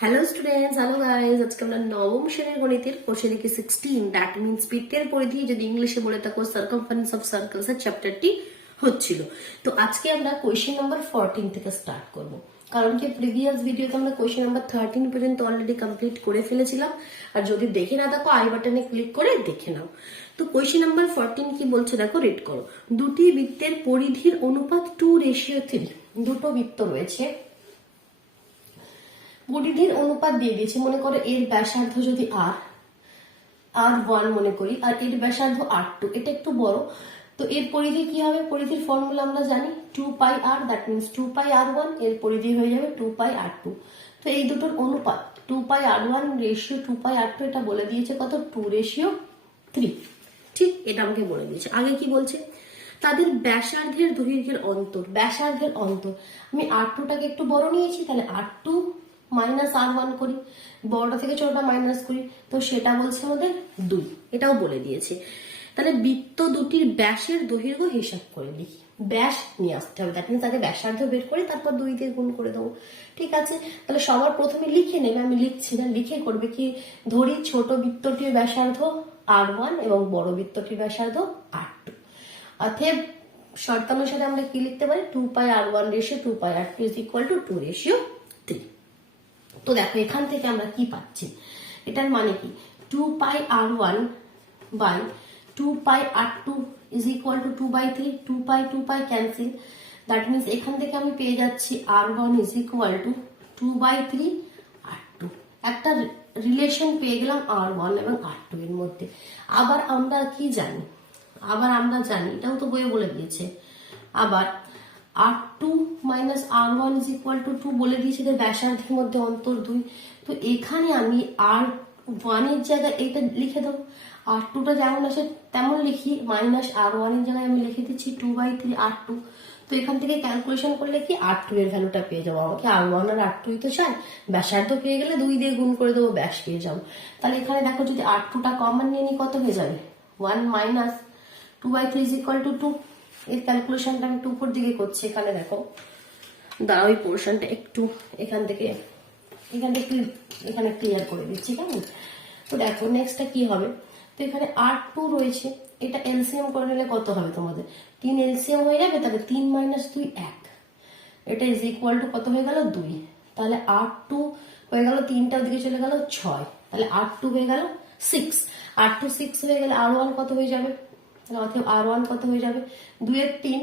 Hello students, hello guys. আজকে আমরা নবম শ্রেণীর গণিতের কোশ্চেন কি 16, দ্যাট মিনস বৃত্তের পরিধি, যদি ইংলিশে বলে থাকো সার্কামফারেন্স অফ সার্কেলস এর চ্যাপ্টারটি হচ্ছিল। তো আজকে আমরা কোয়েশ্চেন নাম্বার 14 থেকে স্টার্ট করব, কারণ কি প্রিভিয়াস ভিডিওতে আমরা কোয়েশ্চেন নাম্বার 13 পর্যন্ত অলরেডি কমপ্লিট করে ফেলেছিলাম। আর যদি দেখে না থাকো আই বাটনে ক্লিক করে দেখে নাও। তো কোয়েশ্চেন নাম্বার 14 কি বলছে দেখো, রিড করো। দুটি বৃত্তের পরিধির অনুপাত 2:3। দুটো বৃত্ত রয়েছে, পরিধির অনুপাত দিয়ে দিয়েছি। মনে করো এর ব্যাসার্ধ যদি R1 মনে করি, আর এর ব্যাসার্ধ R2, এটা একটু বড়। তো এর পরিধি কি হবে? পরিধির ফর্মুলা আমরা জানি 2πr, দ্যাট মিনস 2πr1, এর পরিধি হয়ে যাবে 2πr2। তো এই দুটোর অনুপাত 2πr1 রেশিও 2πr2, এটা বলে দিয়েছে কত? 2:3। ঠিক, এটা আমাকে বলে দিয়েছে। আগে কি বলছে? তাদের ব্যাসার্ধের দৈর্ঘ্যের অন্তর, ব্যাসার্ধের অন্তর। আমি R2টাকে একটু বড় নিয়েছি, তাহলে R2 মাইনাস R1 করি, বড়টা থেকে ছোটটা মাইনাস করি, তো সেটা বলছে আমাদের 2। এটাও বলে দিয়েছে। তাহলে বৃত্ত দুটির ব্যাসের দৈর্ঘ্য হিসাব করে লিখি। ব্যাস নিয়ে আসতে হবে, দ্যাট মিনস আগে ব্যাসার্ধ বের করে তারপর 2 দিয়ে গুণ করে দেবো। ঠিক আছে, তাহলে সবার প্রথমে লিখে নেবে, আমি লিখছি না, লিখে করবে কি? ধরি ছোট বৃত্তটির ব্যাসার্ধ R1 এবং বড় বৃত্তটির ব্যাসার্ধ R2। অতএব শর্তানুসারে আমরা কি লিখতে পারি? 2πr1 ratio 2πr2 is equal two 2:3। তো দেখো এখান থেকে আমরা কি পাচ্ছি, এটার মানে কি? 2πr1 by 2πr2 is equal to 2/3। 2π cancel, that means এখান থেকে আমি পেয়ে যাচ্ছি R1 is equal to 2/3 R2। একটা রিলেশন পেয়ে গেলাম R1 এবং R2 এর মধ্যে। আবার আমরা কি জানি? এটাও তো বইয়ে বলে দিয়েছে। আবার R2 minus R1 is equal two 2 বলে দিয়েছে, যে ব্যাসার্ধের মধ্যে অন্তর 2। তো এখানে আমি R1 এর জায়গায় এটা লিখে দেবো, R2টা যেমন আসে তেমন লিখি, মাইনাস R1 এর জায়গায় আমি লিখে দিচ্ছি 2/3 R2। তো এখান থেকে ক্যালকুলেশন করলে কি R2 এর ভ্যালুটা পেয়ে যাবো। আমাকে R1 আর R2 তো চাই, ব্যাসার্ধ পেয়ে গেলে 2 দিয়ে গুণ করে দেবো, ব্যাস পেয়ে যাবো। তাহলে এখানে দেখো যদি R2টা কমন নিয়ে নিই, কত হয়ে যাবে? 1 মাইনাস 2/3 ইজ ইকুয়াল টু 2। এর ক্যালকুলেশনটা আমি একটু উপর দিকে করছি। এখানে দেখো, দাঁড়াও, ওই পোর্শনটা একটু এখান থেকে এখানে ক্লিয়ার করে দিচ্ছি, কেমন? তো দেখো নেক্সটটা কি হবে। তো এখানে R2 রয়েছে, এটা এলসিএম করে নিলে কত হবে তোমাদের? 3 এলসিএম হয়ে যাবে, তাহলে 3 মাইনাস 2 1। এটা ইজ ইকুয়াল টু কত হয়ে গেল? 2। তাহলে R2 হয়ে গেল, 3টা ওদিকে চলে গেল 6, তাহলে R2 হয়ে গেল 6। R2 6 হয়ে গেলে R1 কত হয়ে যাবে? তাহলে অতএব R1 কত হয়ে যাবে? 2 এর 3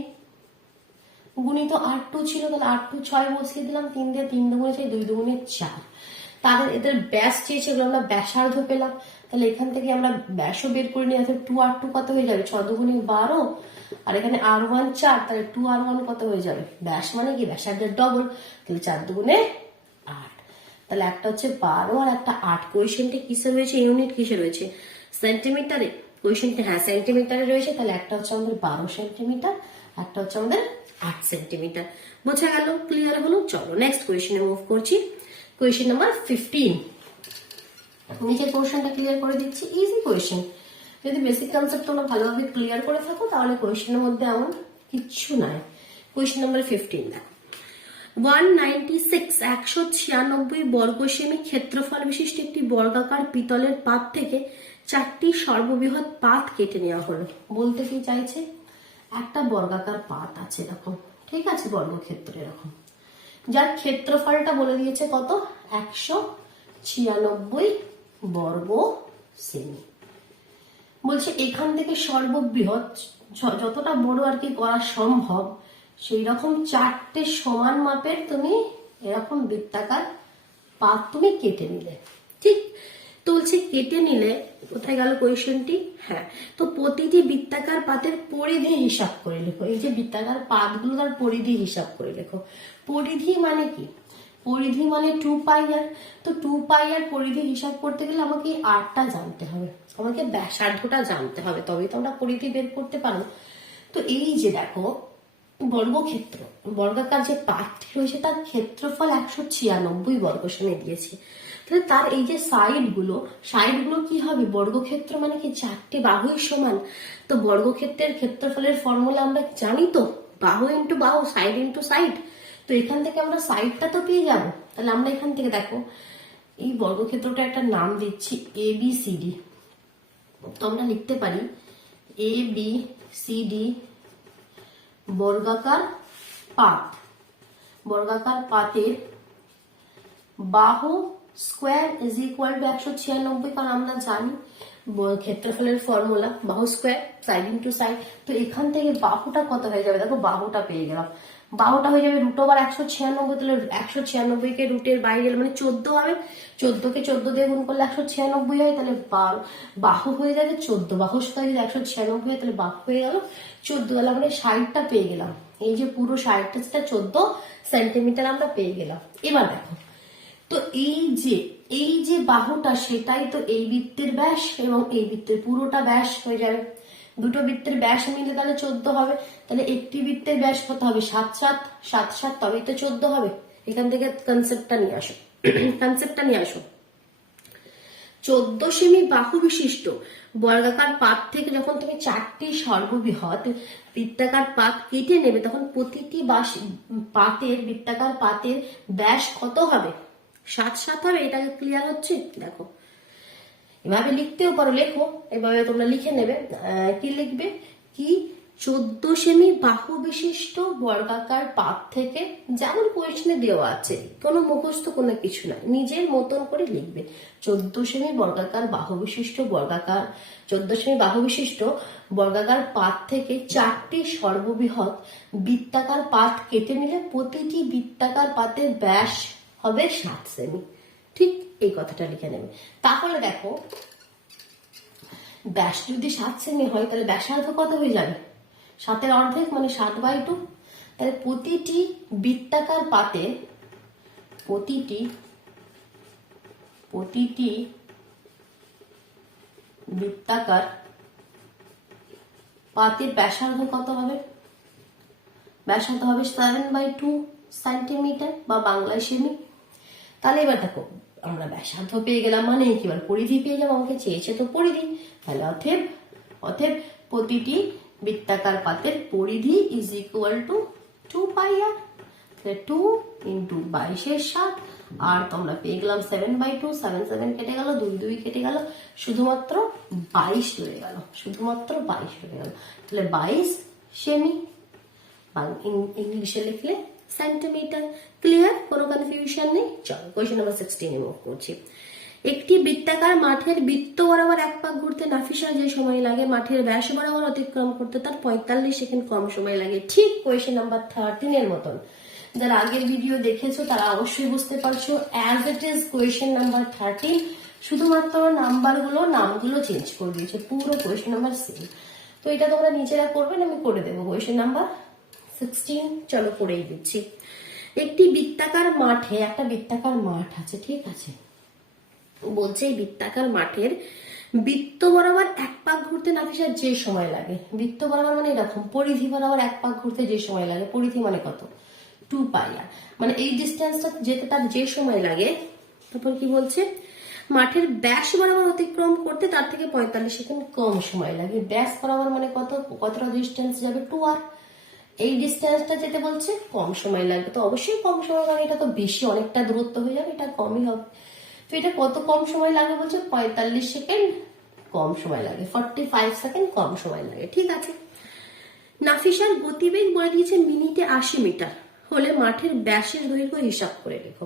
গুণিত R2 ছিল, তাহলে R2 6 বসিয়ে দিলাম, 3 দিয়ে 3 দুগুণে 6, 2 দুগুণে 4। তাদের এদের ব্যাস চেয়েছে, এগুলো আমরা ব্যাসার্ধ পেলাম। তাহলে এখান থেকে আমরা ব্যাসও বের করে নিই। অর্থাৎ 2R2 কত হয়ে যাবে? 6 দুগুণে 12, আর এখানে R1 4, তাহলে 2R1 কত হয়ে যাবে? ব্যাস মানে কি ব্যাসার্ধের ডবল, তাহলে 4 দুগুণে 8। তাহলে একটা হচ্ছে 12 আর একটা 8। কোয়েশ্চেনটা কিসে রয়েছে? ইউনিট কিসে রয়েছে? সেন্টিমিটারে। কোয়েশ্চেনটা হ্যাঁ সেন্টিমিটারে রয়েছে, তাহলে একটা হচ্ছে আমাদের 12 সেন্টিমিটার, একটা হচ্ছে আমাদের 8 সেন্টিমিটার। বোঝা গেল? ক্লিয়ার হলো? চলো নেক্সট কোয়েশ্চেনে মুভ করছি। Question number 15। নিচের পোর্শনটা ক্লিয়ার করে দিচ্ছি, ইজি কোয়েশ্চেন। যদি বেসিক কনসেপ্ট তোমরা ভালোভাবে ক্লিয়ার করে থাকো, তাহলে কোয়েশ্চেনের মধ্যে এমন কিচ্ছু নাই। কোয়েশ্চেন নাম্বার 15 দেখো। 196 বর্গ সেমি ক্ষেত্রফল বিশিষ্ট একটি বর্গাকার পিতলের পাত থেকে 4টি সর্ববৃহৎ পাত কেটে নেওয়া হলো। বলতে কি চাইছে? একটা বর্গাকার পাত আছে এরকম, ঠিক আছে, বর্গক্ষেত্র এরকম, যার ক্ষেত্রফলটা বলে দিয়েছে কত? 196 বর্গ সেমি। বলছে এখান থেকে সর্ববৃহৎ, যতটা বড় আর কি করা সম্ভব, সেই রকম 4টে সমান মাপের তুমি এরকম বৃত্তাকার পাত তুমি কেটে নিলে। ঠিক, তো বলছে কেটে নিলে কোথায় গেল কোয়েশ্চেনটি? হ্যাঁ, তো প্রতিটি বৃত্তাকার পাতের পরিধি হিসাব করে লেখো। এই যে বৃত্তাকার পাতগুলো, তার পরিধি হিসাব করে লেখো। পরিধি মানে কি? পরিধি মানে 2πr। তো 2πr পরিধি হিসাব করতে গেলে আমাকে এই আরটা জানতে হবে, আমাকে ব্যাসার্ধটা জানতে হবে, তবেই তো আমরা পরিধি বের করতে পারবো। তো এই যে দেখো বর্গক্ষেত্র, বর্গাকার যে পাতটি রয়েছে তার ক্ষেত্রফল 196 বর্গ সেমি দিয়েছে। তাহলে তার এই যে সাইডগুলো কি হবে? বর্গক্ষেত্র মানে কি 4টে বাহুই সমান। তো বর্গক্ষেত্রের ক্ষেত্রফলের ফর্মুলা আমরা জানি তো, বাহু ইন্টু বাহু, সাইড ইন্টু সাইড। তো এখান থেকে আমরা সাইডটা তো পেয়ে যাবো। তাহলে আমরা এখান থেকে দেখো এই বর্গক্ষেত্রটা একটা নাম দিচ্ছি ABCD। তো আমরা লিখতে পারি ABCD বর্গাকার পাত। বর্গাকার পাতের বাহু স্কোয়ার ইজ ইকুয়াল টু 196, কারণ আমরা জানি ক্ষেত্রফলের ফর্মুলা বাহু স্কোয়ার সাইড ইন্টু সাইড। তো এখান থেকে বাহুটা কত হয়ে যাবে, দেখো বাহুটা পেয়ে গেলাম। বাহুটা হয়ে যাবে √196, তাহলে 196কে রুটের বাইরে গেলে মানে 14 হবে। 14কে 14 দিয়ে গুণ করলে 196 হয়, তাহলে বাহু হয়ে যাবে 14। বাহু স্কোয়ার যদি 196 হয়, তাহলে বাহু হয়ে গেল 14। তাহলে আমরা 60টা পেয়ে গেলাম। এই যে পুরো 60টা সেটা 14 সেন্টিমিটার আমরা পেয়ে গেলাম। এবার দেখো, তো এই যে বাহুটা সেটাই তো এই বৃত্তের ব্যাস এবং এই বৃত্তের পুরোটা ব্যাস হয়ে যাবে। দুটো বৃত্তের ব্যাস মিলে তাহলে 14 হবে। তাহলে একটি বৃত্তের ব্যাস কত হবে, 7 তবেই তো 14 হবে। এখান থেকে কনসেপ্টটা নিয়ে আসো। 14 সেমি বাহু বিশিষ্ট বর্গাকার পাত থেকে যখন তুমি 4টি সর্ববৃহৎ বৃত্তাকার পাত কেটে নেবে, তখন প্রতিটি বৃত্তাকার পাতের ব্যাস কত হবে, 7 হবে। এটাকে ক্লিয়ার হচ্ছে? দেখো, এভাবে লিখতেও পারো, লেখো এভাবে, তোমরা লিখে নেবে। কি লিখবে, কি 14 সেমি বাহু বিশিষ্ট বর্গাকার পাত থেকে, যেমন কোয়েশ্চনে দেওয়া আছে, কোনো মুখস্থ কোনো কিছু না, নিজের মতন করে লিখবে। 14 সেমি বাহু বিশিষ্ট বর্গাকার পাত থেকে 4টি সর্ববৃহৎ বৃত্তাকার পাত কেটে নিলে প্রতিটি বৃত্তাকার পাতের ব্যাস হবে 7 সেমি। ঠিক এই কথাটা লিখে নেবে। তাহলে দেখো, ব্যাস যদি 7 সেমি হয়, তাহলে ব্যাসার্ধ কত হয়ে যাবে, 7-এর অর্ধেক মানে 7/2। তাহলে প্রতিটি বৃত্তাকার পাতের ব্যাসার্ধ কত হবে, ব্যাসার্ধ হবে 7/2 সেন্টিমিটার বা বাংলায় সেমি। তাহলে এবার দেখো, আমরা ব্যাসার্ধ পেয়ে গেলাম, মানে কি, এবার পরিধি পেয়ে যাবো। আমাকে চেয়েছে তো পরিধি, তাহলে অতএব প্রতিটি বৃত্তাকার পাতের পরিধি is equal two 2πr। 2 into 22/7, আর তোমরা পেয়ে গেলাম 7/2। 7 কেটে গেল, 2 কেটে গেল, শুধুমাত্র 22 রয়ে গেল। তাহলে 22 সেমি, ইংলিশে লিখলে সেন্টিমিটার। ক্লিয়ার? কোনো কনফিউশন নেই? চলো কোয়েশ্চেন নাম্বার 16 মুভ করছি। একটি বৃত্তাকার মাঠের বৃত্ত বরাবর এক পাক ঘুরতে নাফিসার যে সময় লাগে, মাঠের ব্যাস বরাবর অতিক্রম করতে তার 45 সেকেন্ড কম সময় লাগে। ঠিক কোয়েশ্চেন নাম্বার 13 এর মতন। যারা আগের ভিডিও দেখেছো তারা অবশ্যই বুঝতে পারছো, as it is question number 13, শুধুমাত্র নামগুলো চেঞ্জ করে দিয়েছে, পুরো কোয়েশ্চেন নাম্বার সেম। তো এটা তোমরা নিজেরা করবেন, আমি করে দেবো। কোয়েশ্চেন নাম্বার 16 চলো করেই দিচ্ছি। একটি বৃত্তাকার মাঠে, একটা বৃত্তাকার মাঠ আছে, ঠিক আছে, বলছে এই বৃত্তাকার মাঠের বৃত্ত বরাবর এক পাক ঘুরতে নাফিসার যে সময় লাগে, বৃত্ত বরাবর মানে এরকম, পরিধি বরাবর এক পাক ঘুরতে যে সময় লাগে, পরিধি মানে কত, 2πr, মানে এই ডিস্টেন্সটা যেতে তার যে সময় লাগে। তারপর কি বলছে, মাঠের ব্যাস বরাবর অতিক্রম করতে তার থেকে 45 সেকেন্ড কম সময় লাগে। ব্যাস বরাবর মানে কতটা ডিস্টেন্স যাবে, 2r। এই ডিস্টেন্সটা যেতে বলছে কম সময় লাগবে, তো অবশ্যই কম সময় লাগে, এটা তো বেশি অনেকটা দূরত্ব হয়ে যাবে, এটা কমই হবে। তো এটা কত কম সময় লাগে বলছে, 45 সেকেন্ড কম সময় লাগে, 45 সেকেন্ড কম সময় লাগে। ঠিক আছে। নাফিসার গতিবেগ বলে দিয়েছে মিনিটে 80 মিটার হলে মাঠের ব্যাসের দৈর্ঘ্য হিসাব করে লেখো।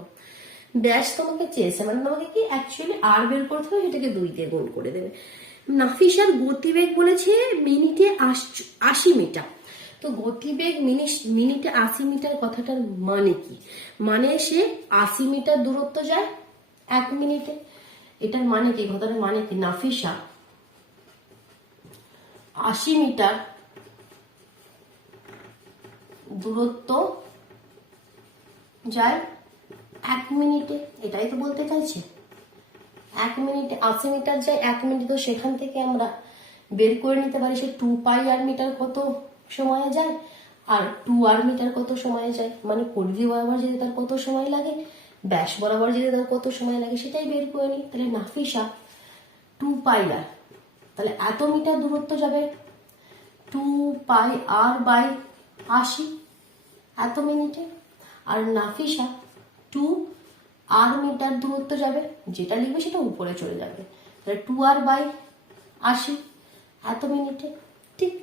ব্যাস তোমাকে চেয়েছে, মানে তোমাকে কি অ্যাকচুয়ালি আর বের করতে হবে, এটাকে 2 দিয়ে গুণ করে দেবে। নাফিসার গতিবেগ বলেছে মিনিটে 80 মিটার। তো গতিবেগ মিনিটে 80 মিটার কথাটার মানে কি, মানে সে 80 মিটার দূরত্ব যায় 1 মিনিটে। এটার মানে কি, কথাটার মানে কি, নাফিসা 80 মিটার দূরত্ব যায় 1 মিনিটে, এটাই তো বলতে চাইছে। 1 মিনিটে 80 মিটার যায় 1 মিনিটে, তো সেখান থেকে আমরা বের করে নিতে পারি সে 2πr মিটার কত সময়ে যায় আর 2r মিটার কত সময়ে যায়, মানে পরিধি বরাবর যেতে তার কত সময় লাগে, ব্যাস বরাবর যেতে তার কত সময় লাগে, সেটাই বের করে নিই। তাহলে নাফিসা 2πr, তাহলে এত মিটার দূরত্ব যাবে 2πr/80 এত মিনিটে, আর নাফিসা 2 আর মিটার দূরত্ব যাবে, যেটা লিখবে সেটা উপরে চলে যাবে, তাহলে 2r/80 এত মিনিটে। ঠিক,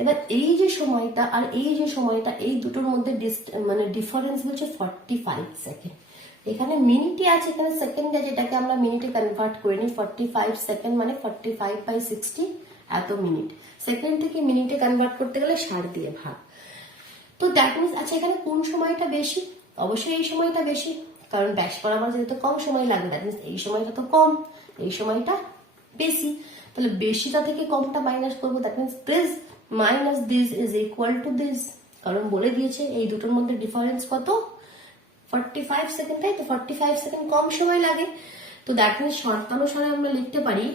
এবার এই যে সময়টা আর এই যে সময়টা, এই দুটোর মধ্যে মানে ডিফারেন্স হচ্ছে 45 সেকেন্ড। এখানে মিনিটে আছে, এখানে সেকেন্ডে আছে, যেটাকে আমরা মিনিটে কনভার্ট করে নিই। 45 সেকেন্ড মানে 45/60 এত মিনিট। সেকেন্ড থেকে মিনিটে কনভার্ট করতে গেলে 60 দিয়ে ভাগ। তো দ্যাট মিনস, আচ্ছা এখানে কোন সময়টা বেশি? অবশ্যই এই সময়টা বেশি, কারণ ব্যাস বরাবর যেহেতু কম সময় লাগে, দ্যাট মিনস এই সময়টা তো কম, এই সময়টা বেশি। তাহলে বেশিটা থেকে কমটা মাইনাস করবো, that means this minus this is equal to this, কারণ বলে দিয়েছে এই দুটোর মধ্যে ডিফারেন্স কত, 45 সেকেন্ড, তাই তো 45 সেকেন্ড কম সময় লাগে। তো দ্যাট মিনস শর্তানুসারে আমরা লিখতে পারি,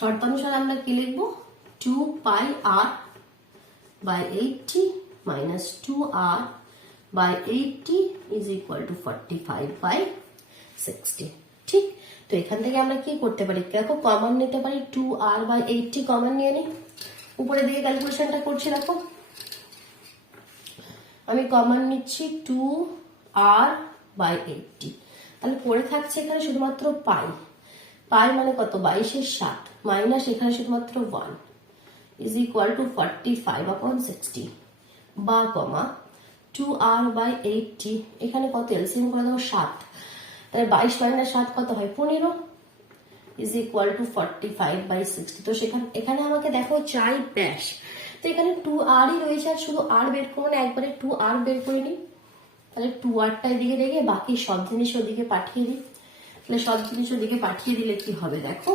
শর্তানুসারে আমরা কি লিখবো, 2πr/80 minus 2r/80 is equal to 45/60। ঠিক, তো এখান থেকে আমরা কি করতে পারি, দেখো কমন নিতে পারি, 2r/80 কমন নিয়ে নিই। উপরে দিকে ক্যালকুলেশনটা করছি, দেখো আমি কমন নিচ্ছি 2r/80, তাহলে পড়ে থাকছে এখানে শুধুমাত্র পাই। পাই মানে কত, 22/60 মাইনাস এখানে শুধুমাত্র 1 is equal to 45/60 বা কমা 2r/80, এখানে কত এলসিএম করে দেবো 7, তাহলে 22 মাইনাস 7 কত হয় 15 is equal to 45/60। তো এখানে আমাকে দেখো চাই ব্যাস, তো এখানে 2r রয়েছে, আর শুধু r বের করবো না, একবারে 2r বের করে নিই, তাহলে 2rটা এদিকে রেখে বাকি সব জিনিস ওদিকে পাঠিয়ে দিই। তাহলে সব জিনিস ওদিকে পাঠিয়ে দিলে কি হবে, দেখো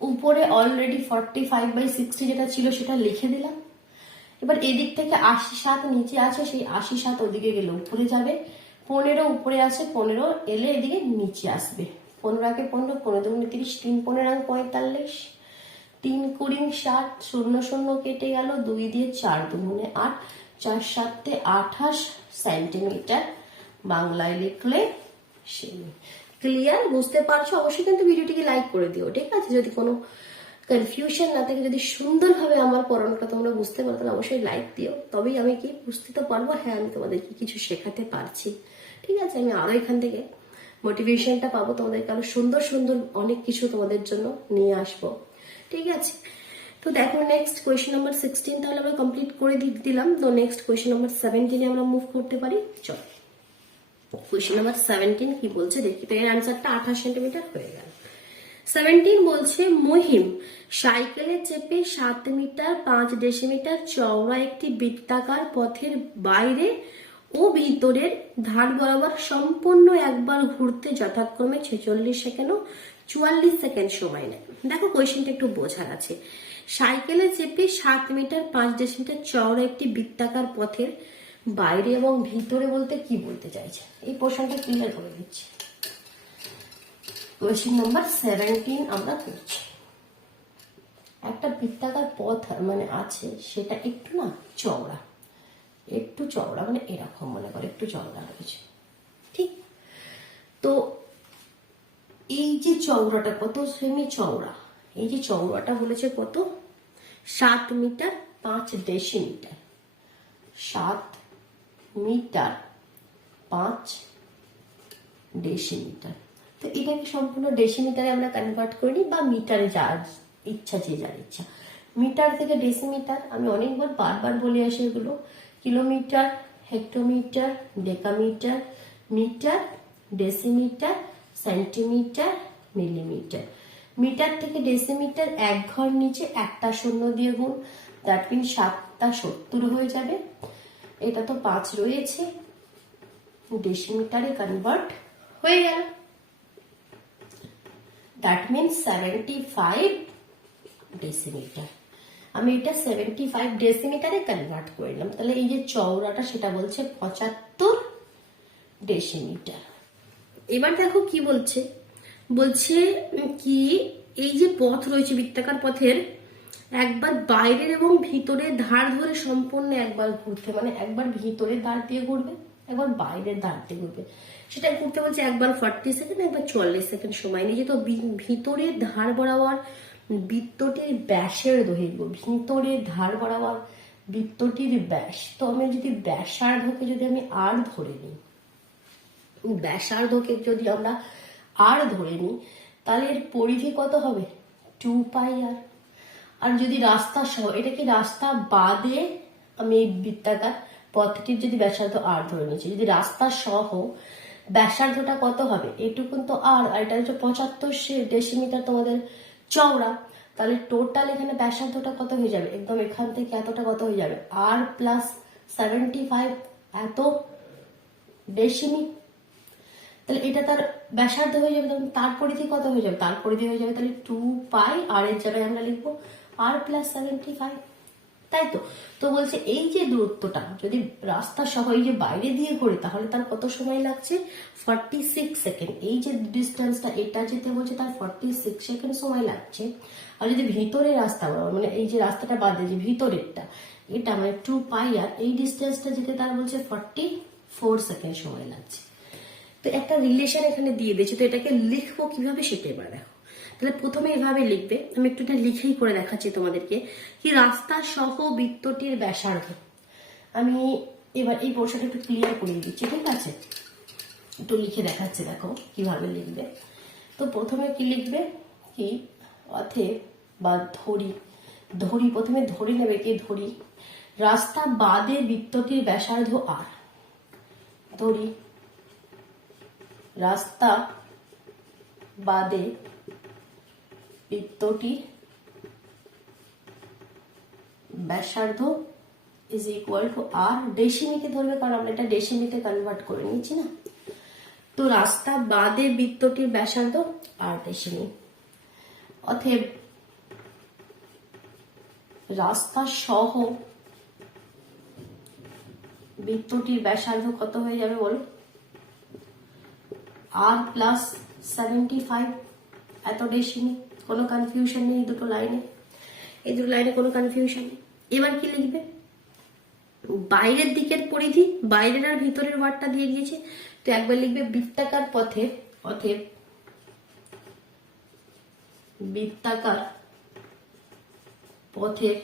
উপরে অলরেডি 45/60 যেটা ছিল সেটা লিখে দিলাম। এবার এদিক থেকে 87 নিচে আছে, সেই 87 ওদিকে গেলে উপরে যাবে, 15 উপরে আছে, 15 এলে এদিকে নিচে আসবে। 15 কে 15, 15 দুগুণে 30, 3 15 45, 3 20 60, 0 0 কেটে গেল, 2 দিয়ে 4 দুগুণে 8, 4 7 28 সেন্টিমিটার। বাংলায় লিখলে সেমি। ক্লিয়ার, বুঝতে পারছো? অবশ্যই কিন্তু ভিডিওটিকে লাইক করে দিও, ঠিক আছে? যদি কোনো কনফিউশন না থাকে, যদি সুন্দরভাবে আমার পড়ানোটা তোমরা বুঝতে পারো, তাহলে অবশ্যই লাইক দিও, তবেই আমি কি বুঝতে তো পারবো, হ্যাঁ আমি তোমাদেরকে কিছু শেখাতে পারছি, ঠিক আছে? আমি আরো এখান থেকে মোটিভেশনটা পাবো, তোমাদেরকে আরো সুন্দর সুন্দর অনেক কিছু তোমাদের জন্য নিয়ে আসবো, ঠিক আছে? তো দেখো নেক্সট কোয়েশ্চেন নাম্বার 16 তাহলে আমরা কমপ্লিট করে দিলাম। তো নেক্সট কোয়েশ্চেন নাম্বার 17 আমরা মুভ করতে পারি। চলো কোয়েশ্চেন নাম্বার 17 কি বলছে দেখি। তো এর আনসারটা 28 সেন্টিমিটার হয়ে গেল। 17 বলছে মহিম সাইকেলে চেপে 7 মিটার 5 ডেসিমিটার চওড়া একটি বৃত্তাকার পথের বাইরে ও ভিতরের ধার বরাবর সম্পূর্ণ একবার ঘুরতে যথাক্রমে 46 সেকেন্ড ও 44 সেকেন্ড সময় নেয়। দেখো কোয়েশ্চেনটা একটু বোঝার আছে। সাইকেলে চেপে 7 মিটার 5 ডেসিমিটার চওড়া একটি বৃত্তাকার পথের বাইরে এবং ভিতরে বলতে কি বলতে চাইছে, এই প্রশ্নটা ক্লিয়ার করে দিচ্ছি। কোয়েশ্চেন নাম্বার 17 আমরা করছি। একটা বৃত্তাকার পথ মানে আছে, সেটা একটু না চওড়া, একটু চওড়া মানে এরকম মনে করে একটু চওড়া রয়েছে, ঠিক? তো এই যে চওড়াটা কত সেমি চওড়া, এই যে চওড়াটা বলেছে কত, 7 মিটার 5 ডেসিমিটার, 7 মিটার 5 ডেসিমিটার। তো এটাকে সম্পূর্ণ ডেসিমিটারে আমরা কনভার্ট করে নিই, বা মিটারে যার ইচ্ছা, যে যার ইচ্ছা। মিটার থেকে ডেসিমিটার আমি অনেকবার বারবার বলে আসি এগুলো, kilometre, hectometre, decametre, metre, decimetre, centimetre, millimetre. Metre থেকে ডেসিমিটার 1 ঘর নিচে একটা শূন্য দিয়ে গুণ, দ্যাট মিন 7টা 70 হয়ে যাবে। এটা তো 5 রয়েছে, ডেসিমিটারে কনভার্ট হয়ে গেল, দ্যাট মিনস 75 ডেসিমিটার। আমি এটা 75 ডেসিমিটারে কনভার্ট করলাম, তাহলে এই যে চওড়াটা সেটা বলছে 75 ডেসিমিটার। এবার দেখো কি বলছে, বলছে কি এই যে পথ রয়েছে বৃত্তাকার পথের একবার বাইরের এবং ভিতরের ধার ধরে সম্পূর্ণ একবার ঘুরতে, মানে একবার ভিতরের ধার দিয়ে ঘুরবে, একবার বাইরের ধার দিয়ে ঘুরবে। সেটা ঘুরতে বলছে একবার 40 সেকেন্ড, একবার 40 সেকেন্ড সময় নিয়ে। যেহেতু ভিতরের ধার বরাবর বৃত্তটির ব্যাসের দৈর্ঘ্য, ভিতরের ধার বরাবর বৃত্তটির ব্যাস। তো আমি যদি ব্যাসার্ধকে যদি আমি আর ধরে নিই, ব্যাসার্ধকে যদি আমরা আর ধরে নিই, তাহলে এর পরিধি কত হবে? 2πr। আর যদি রাস্তা সহ, এটা কি রাস্তা বাদে আমি এই বৃত্তাকার পথটির যদি ব্যাসার্ধ আর ধরে নিচ্ছি, যদি রাস্তা সহ ব্যাসার্ধটা কত হবে? এটুকুন তো আর এটা হচ্ছে 75 ডেসিমিটার তোমাদের চওড়া। তাহলে টোটাল এখানে ব্যাসার্ধটা কত হয়ে যাবে? একদম এখান থেকে এতটা কত হয়ে যাবে? আর প্লাস 75 এত ডেসিমি। তাহলে এটা তার ব্যাসার্ধ হয়ে যাবে। তখন তার পরিধি কত হয়ে যাবে? তার পরিধি হয়ে যাবে তাহলে 2π, আর এর জায়গায় আমরা লিখবো আর প্লাস 75, তাই তো। তো বলছে এই যে দূরত্বটা যদি রাস্তা সহ এই যে বাইরে দিয়ে করি, তাহলে তার কত সময় লাগছে? 46 সেকেন্ড। এই যে ডিস্টেন্সটা এটা যেতে বলছে তার 46 সেকেন্ড সময় লাগছে। আর যদি ভিতরে রাস্তা, মানে এই যে রাস্তাটা বাদে যে ভিতরেরটা, এটা মানে 2π, আর এই ডিস্টেন্সটা যেতে তার বলছে 44 সেকেন্ড সময় লাগছে। তো একটা রিলেশন এখানে দিয়ে দিয়েছে। তো এটাকে লিখবো কিভাবে সেটা এবার দেখো। তাহলে প্রথমে এভাবে লিখবে, আমি একটু এটা লিখেই করে দেখাচ্ছি তোমাদেরকে, কি রাস্তা সহ বৃত্তটির ব্যাসার্ধ। আমি এবার এই পোর্শনটা একটু ক্লিয়ার করে দিচ্ছি, ঠিক আছে? একটু লিখে দেখাচ্ছি, দেখো কিভাবে লিখবে। তো প্রথমে কি লিখবে, কি অতএব বা ধরি, ধরি প্রথমে ধরে নেবে, কি ধরি রাস্তা বাদে বৃত্তটির ব্যাসার্ধ আর। ধরি রাস্তা বাদে বৃত্তটির ব্যাসার্ধ ইজ ইকুয়াল টু আর। ডেসিমিতে ধরবে, কারণ আমরা এটা ডেসিমিতে কনভার্ট করে নিচ্ছি না। তো রাস্তা বাদে বৃত্তটির ব্যাসার্ধ আর ডেসিমি। অতএব রাস্তা সহ বৃত্তটির ব্যাসার্ধ কত হয়ে যাবে বলো? আর প্লাস 75 এত ডেসিমি। কোনো কনফিউশন নেই এই দুটো লাইনে, এই দুটো লাইনে কোনো কনফিউশন নেই। এবার কি লিখবে? বাইরের দিকের পরিধি, বাইরের আর ভিতরের ওয়ার্ডটা দিয়ে দিয়েছে। তো একবার লিখবে বৃত্তাকার পথে, অতএব বৃত্তাকার পথের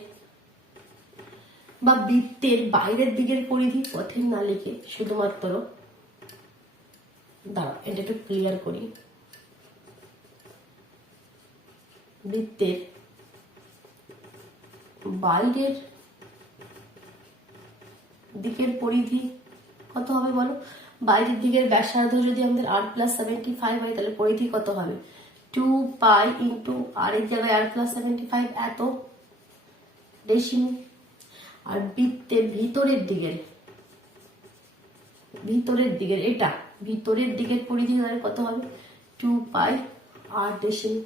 বা বৃত্তের বাইরের দিকের পরিধি, পথের না লিখে শুধুমাত্র, দাঁড়া এটা একটু ক্লিয়ার করি, বৃত্তের বাইরের দিকের পরিধি কত হবে বলো? বাইরের দিকের ব্যাসার্ধ যদি আমাদের আর প্লাস 75 হয়, তাহলে পরিধি কত হবে? 2π ইন্টু আর এর জায়গায় আর প্লাস 75 এত ডেসিমি। আর বৃত্তের ভিতরের দিকের, ভিতরের দিকের এটা ভিতরের দিকের পরিধি কত হবে? 2π আর ডেসিমি।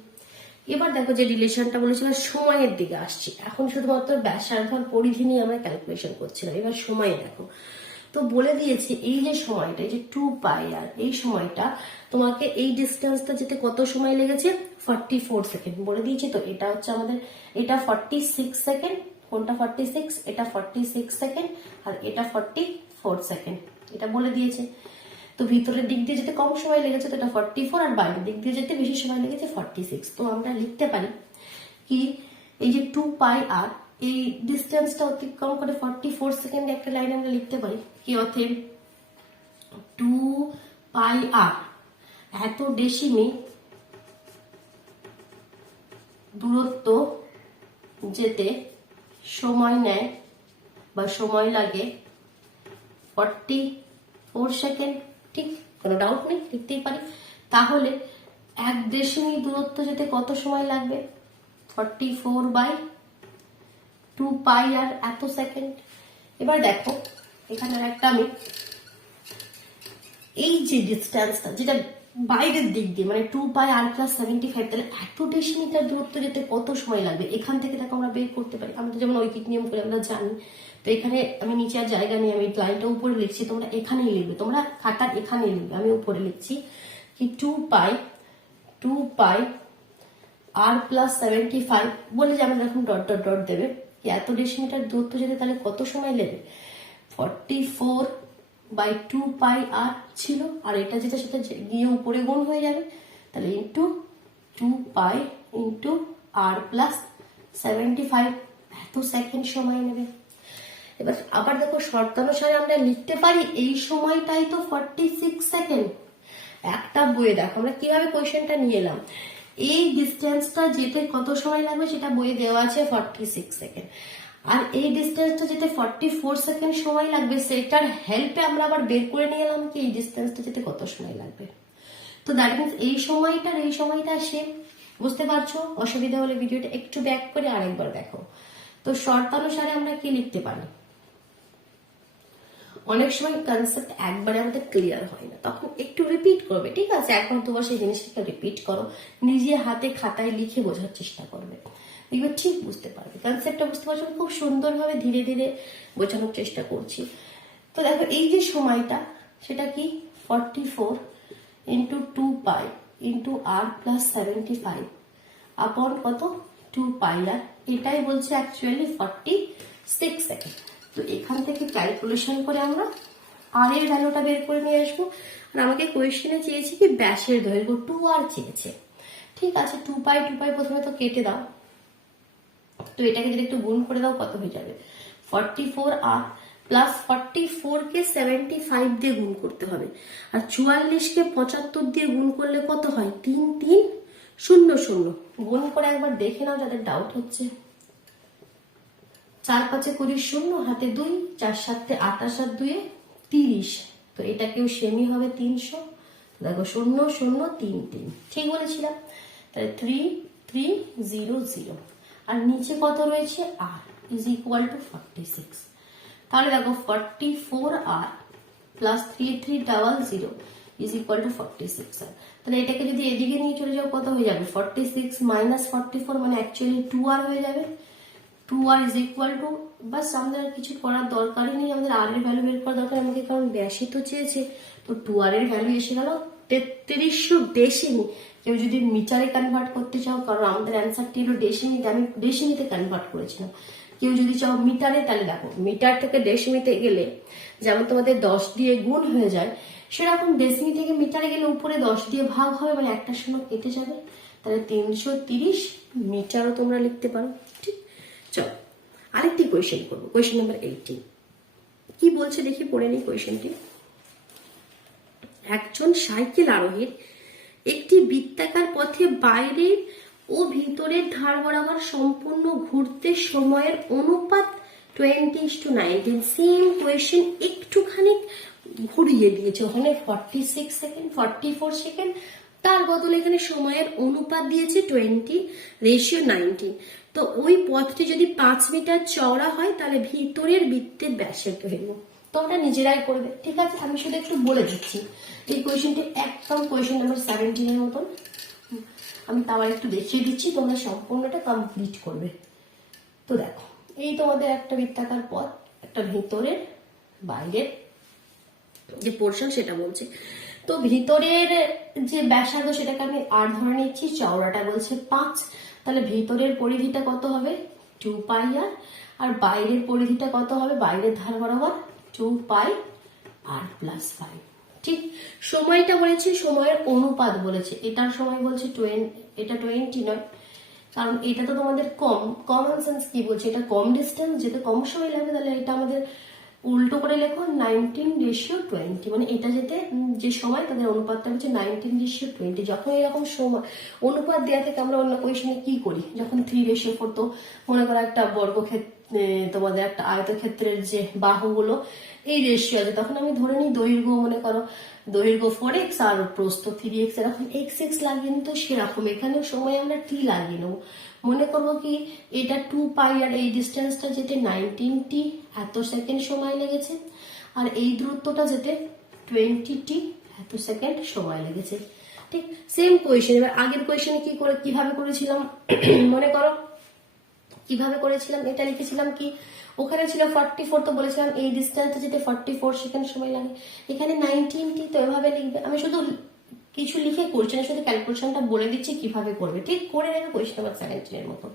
এবার দেখো যে রিলেশনটা বলেছিল, সময়ের দিকে আসছি। এখন শুধুমাত্র ব্যাসার্ধ পরিধি নিয়ে আমরা ক্যালকুলেশন করছিলাম। এবার সময় দেখো, তো বলে দিয়েছে এই যে সময়টা, এই যে 2π আর এই সময়টা তোমাকে এই ডিস্টেন্সটা যেতে কত সময় লেগেছে? 44 সেকেন্ড বলে দিয়েছে। তো এটা হচ্ছে আমাদের, এটা 46 সেকেন্ড, কোনটা 46? এটা 46 সেকেন্ড, আর এটা 44 সেকেন্ড, এটা বলে দিয়েছে। তো ভিতরের দিক দিয়ে যেতে কম সময় লেগেছে, তো এটা 44, আর বাইরের দিক দিয়ে যেতে বেশি সময় লেগেছে 46। তো আমরা লিখতে পারি কি, এই যে 2π আর এই ডিস্টেন্সটা অতিক্রম করে 44 সেকেন্ড একটা লাইন আমরা লিখতে পারি কি, অতএব 2π আর এত ডেসিমি দূরত্ব যেতে সময় নেয় বা সময় লাগে 44 সেকেন্ড। ঠিক, কোনো ডাউট নেই, লিখতেই পারি। তাহলে 1 ডেসিমি দূরত্ব যেতে কত সময় লাগবে? 44/2π আর এত সেকেন্ড। এবার দেখো এখানে একটা আমি এই যে ডিস্টেন্সটা যেটা বাইরের দিক দিয়ে, মানে 2π আর প্লাস 75, তাহলে এত ডেসিমিটার দূরত্ব যেতে কত সময় লাগবে এখান থেকে দেখো আমরা বের করতে পারি। আমরা যেমন ঐকিক নিয়ম করে আমরা জানি। তো এখানে আমি নিচে আর জায়গা নিয়ে আমি লাইনটা উপরে লিখছি, তোমরা এখানেই লিখবে, তোমরা খাতার এখানেই লিখবে, আমি উপরে লিখছি কি 2π আর প্লাস 75 বলে যে আমরা যখন ডট ডট ডট দেবে, কি এত ডেসিমিটার দূরত্ব যেতে তাহলে কত সময় নেবে? 44/2π আর ছিল, আর এটা যেটা সেটা গিয়ে উপরে গুণ হয়ে যাবে, তাহলে ইন্টু 2π ইন্টু আর প্লাস 75 এত সেকেন্ড সময় নেবে। এবার আবার দেখো শর্তানুসারে আমরা লিখতে পারি এই সময়টাই তো 46 সেকেন্ড। একটা বইয়ে দেখো আমরা কিভাবে কোয়েশ্চেনটা নিয়ে এলাম, এই ডিস্টেন্সটা যেতে কত সময় লাগবে সেটা বইয়ে দেওয়া আছে 46 সেকেন্ড, আর এই ডিস্টেন্সটা যেতে 44 সেকেন্ড সময় লাগবে, সেটার হেল্পে আমরা আবার বের করে নিয়ে এলাম কি এই ডিস্টেন্সটা যেতে কত সময় লাগবে। তো দ্যাট মিনস এই সময়টা সেম। বুঝতে পারছো? অসুবিধা হলে ভিডিওটা একটু ব্যাক করে আরেকবার দেখো। তো শর্তানুসারে আমরা কি লিখতে পারি, অনেক সময় কনসেপ্ট একবারে আমাদের ক্লিয়ার হয় না, তখন একটু রিপিট করবে, ঠিক আছে? একবার দুবার সেই জিনিসটা রিপিট করো, নিজে হাতে খাতায় লিখে বোঝার চেষ্টা করবে, দেখবে ঠিক বুঝতে পারবে। কনসেপ্টটা বুঝতে পারছো? খুব সুন্দরভাবে ধীরে ধীরে বোঝানোর চেষ্টা করছি। তো দেখো এই যে সময়টা সেটা কি 44 into 2 pi into R plus 75 আপন কত 2 পাই আর, এটাই বলছে অ্যাকচুয়ালি 46 সেকেন্ড। তো এখান থেকে ক্যালকুলেশন করে আমরা আর এর ভ্যালুটা বের করে নিয়ে আসবো। আর আমাকে কোয়েশ্চেনে চেয়েছে কি ব্যাসের দৈর্ঘ্য 2 আর চেয়েছে, ঠিক আছে? 2 পাই প্রথমে তো কেটে দাও, তো এটাকে যদি একটু গুণ করে দাও কত হয়ে যাবে 44 আর প্লাস 44 কে 75 দিয়ে গুণ করতে হবে, আর 44 কে 75 দিয়ে গুণ করলে কত হয় 3 3 0 0। গুণ করে একবার দেখে নাও যাদের ডাউট হচ্ছে। 4 5 20 0 হাতে 2, 4 7 28 আর 2 30, তো এটাকেও সেমই হবে 300। দেখো 0 0 3 3, ঠিক বলেছিলাম? তাহলে 3 3 0 0, আর নিচে কত রয়েছে আর ইজ ইকুয়াল টু 46। তাহলে দেখো 44 আর প্লাস 3 3 0 ইজ ইকুয়াল টু 46 আর। তাহলে এটাকে যদি এদিকে নিয়ে চলে যাও কত হয়ে যাবে 46 মাইনাস 44 মানে অ্যাকচুয়ালি 2 আর হয়ে যাবে। 2 আর ইজ ইকুয়াল টু, বাস আমাদের আর কিছু করার দরকারই নেই, আমাদের আর এর ভ্যালু বের করার দরকার আমাকে, কারণ ব্যাসই তো চেয়েছে। তো 2 আর এর ভ্যালু এসে গেল 3300 ডেসিমি। কেউ যদি মিটারে কনভার্ট করতে চাও, কারণ আমাদের অ্যান্সারটি হলো ডেসিমিতে, আমি ডেসিমিতে কনভার্ট করেছিলাম। কেউ যদি চাও মিটারে, তাহলে দেখো মিটার থেকে ডেসিমিতে গেলে যেমন তোমাদের 10 দিয়ে গুণ হয়ে যায়, সেরকম ডেসিমি থেকে মিটারে গেলে উপরে 10 দিয়ে ভাগ হবে, মানে একটা শূন্য কেটে যাবে। তাহলে 330 মিটারও তোমরা লিখতে পারো, ঠিক? চলো আরেকটি কোয়েশ্চেন করবো, কোয়েশ্চেন নাম্বার 18। কি বলছে দেখি পড়ে নিই কোয়েশ্চেনটি। একজন সাইকেল আরোহীর একটি বৃত্তাকার পথে বাইরে ও ভিতরের ধার বরাবর সম্পূর্ণ ঘুরতে সময়ের অনুপাত 20:19। সেম কোয়েশ্চেন একটুখানি ঘুরিয়ে দিয়েছে, ওখানে 46 সেকেন্ড 44 সেকেন্ড, তার বদলে এখানে সময়ের অনুপাত দিয়েছে 20:19। তো ওই পথটি যদি 5 মিটার চওড়া হয় তাহলে ভিতরের বৃত্তের ব্যাসের দৈর্ঘ্য তোমরা নিজেরাই করবে, ঠিক আছে? আমি শুধু একটু বলে দিচ্ছি। এই কোয়েশ্চেনটি একদম কোয়েশ্চেন নাম্বার 17 এর মতন, আমি তাও একটু দেখিয়ে দিচ্ছি, তোমরা সম্পূর্ণটা কমপ্লিট করবে। তো দেখো এই তোমাদের একটা বৃত্তাকার পথ, একটা ভিতরের বাইরের যে পোর্শন সেটা বলছে। তো ভিতরের যে ব্যাসার্ধ সেটাকে আমি আর ধরে নিচ্ছি, চওড়াটা বলছে 5, তাহলে ভিতরের পরিধিটা কত হবে 2 পাই আর, আর বাইরের পরিধিটা কত হবে বাইরের ধার বরাবর 2 পাই আর প্লাস 5, ঠিক? সময়টা বলেছে, সময়ের অনুপাত বলেছে, এটার সময় বলছে 20, এটা 20 নয়, কারণ এটা তো তোমাদের কমন সেন্স কি বলছে, এটা কম ডিস্টেন্স, যেতে কম সময় লাগবে, তাহলে এটা আমাদের উল্টো করে লেখো 19:20, মানে এটা যেতে যে সময় তাদের অনুপাতটা হচ্ছে 19:20। যখন এরকম সময় অনুপাত দেওয়া থেকে আমরা অন্য কোয়েশনে কি করি, যখন 3:4, তো মনে করো একটা বর্গক্ষেত্রে তোমাদের একটা আয়তক্ষেত্রের যে বাহুগুলো এই রেশিও আছে, তখন আমি ধরে নিই দৈর্ঘ্য, মনে করো দৈর্ঘ্য 4x আর প্রস্থ 3x, এরকম x লাগিয়ে নিই, তো সেরকম এখানে সময় আমরা t লাগিয়ে নেবো। মনে করবো কি এটা 2 পাই আর এই ডিস্টেন্সটা যেতে 19t এত সেকেন্ড সময় লেগেছে, আর এই দূরত্বটা যেতে 20t এত সেকেন্ড সময় লেগেছে, ঠিক? Same question. এবার আগের কোয়েশ্চেনে কিভাবে করেছিলাম মনে করো কিভাবে করেছিলাম, এটা লিখেছিলাম কি ওখানে ছিল 44, তো বলেছিলাম এই ডিস্টেন্সটা যেতে 44 সেকেন্ড সময় লাগে, এখানে 19t, তো এভাবে লিখবে। আমি শুধু কিছু লিখে কোয়েশ্চেনের সাথে ক্যালকুলেশনটা বলে দিচ্ছি কিভাবে করবে, ঠিক করে নেবে কোয়েশ্চেন নাম্বার 17 এর মতো।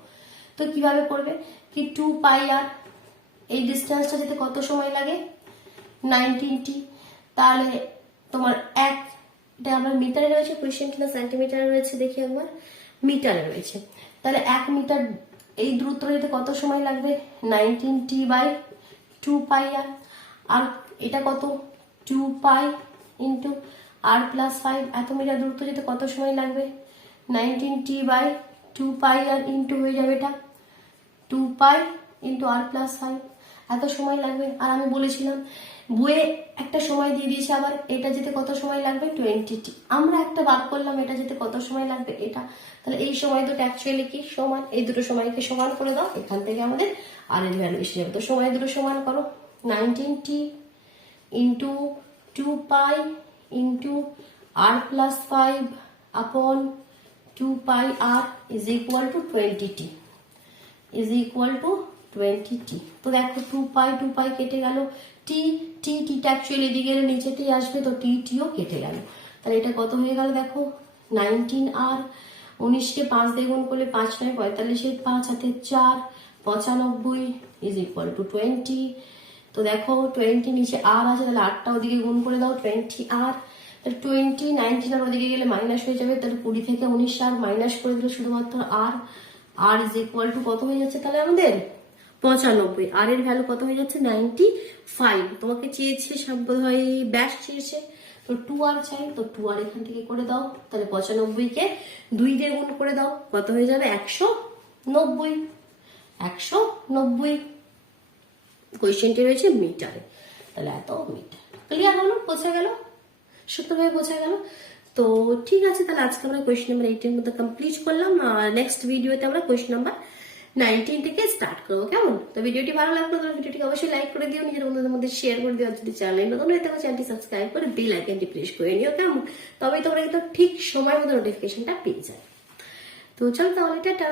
তো কিভাবে করবে কি 2 পাই আর এই ডিস্টেন্সটা যেতে কত সময় লাগে 19t, তাহলে তোমার এটা আমার মিটারে রয়েছে কোয়েশ্চেন না সেন্টিমিটারে রয়েছে, দেখি একবার, মিটারে রয়েছে। তাহলে 1 মিটার এই দূরত্ব যেতে কত সময় লাগবে 19t বাই 2 পাই আর, আর এটা কত 2 পাই ইন্টু আর প্লাস 5, এত মিটার দূরত্ব যেতে কত সময় লাগবে 19t by 2 pi R into হয়ে যাবে এটা 2 পাই ইন্টু আর প্লাস 5, এত সময় লাগবে। আর আমি বলেছিলাম বইয়ে একটা সময় দিয়ে দিয়েছে, আবার এটা যেতে কত সময় লাগবে 20t, আমরা একটা বার করলাম এটা যেতে কত সময় লাগবে এটা, তাহলে এই সময় দুটো অ্যাকচুয়ালি কি সমান, এই দুটো সময়কে সমান করে দাও, এখান থেকে আমাদের আর এর ভ্যালু এসে যাবে। তো সময় দুটো সমান করো, 19t into 2 pi into R plus 5 upon 2 pi R is equal to 20t, is equal to 20t। তো দেখো 2 পাই কেটে গেল, টিটা অ্যাকচুয়ালি এদিকে গেলে নিচেতেই আসবে, তো টিও কেটে গেল। তাহলে এটা কত হয়ে গেল দেখো 19 আর 19কে 5 দিয়ে গুণ করলে 5 9 45, 5 হাতে 4 95 ইজ ইকুয়াল টু 20। তো দেখো 20 নিচে আর আছে, তাহলে 8টা ওদিকে গুণ করে দাও 20 আর, তাহলে 20 19 আর ওদিকে গেলে মাইনাস হয়ে যাবে, তাহলে 20 থেকে 19 আর মাইনাস করে দিলে শুধুমাত্র আর ইজ ইকুয়াল টু কত হয়ে যাচ্ছে তাহলে আমাদের 95, আর এর ভ্যালু কত হয়ে যাচ্ছে 95। তোমাকে চেয়েছে সম্পদ হয় ব্যাস চেয়েছে, তো 2 আর চাই, তো 2 আর এখান থেকে করে দাও, তাহলে 95কে 2 দিয়ে গুণ করে দাও, কত হয়ে যাবে 190। কোয়েশ্চেনটি রয়েছে মিটারে, তাহলে এত মিটার। ক্লিয়ার হলো, বোঝা গেল, সত্যভাবে বোঝা গেল। তো ঠিক আছে, তাহলে আজকে আমরা কোয়েশ্চেন নাম্বার 8 এর মধ্যে কমপ্লিট করলাম, আর নেক্সট ভিডিওতে আমরা কোয়েশ্চেন নাম্বার 19 থেকে স্টার্ট করবো, কেমন? তো ভিডিওটি ভালো লাগলো তাহলে ভিডিওটিকে অবশ্যই লাইক করে দিও, নিজের বন্ধুদের মধ্যে শেয়ার করে দিও, যদি চ্যানেল নতুন হয়ে থাকে চ্যানেলটি সাবস্ক্রাইব করে বেল আইকনটি প্রেস করে নিও, কেমন? তবেই তোমরা কিন্তু ঠিক সময় মতো নোটিফিকেশনটা পেয়ে যাবে। তো চল তাহলে টাটা।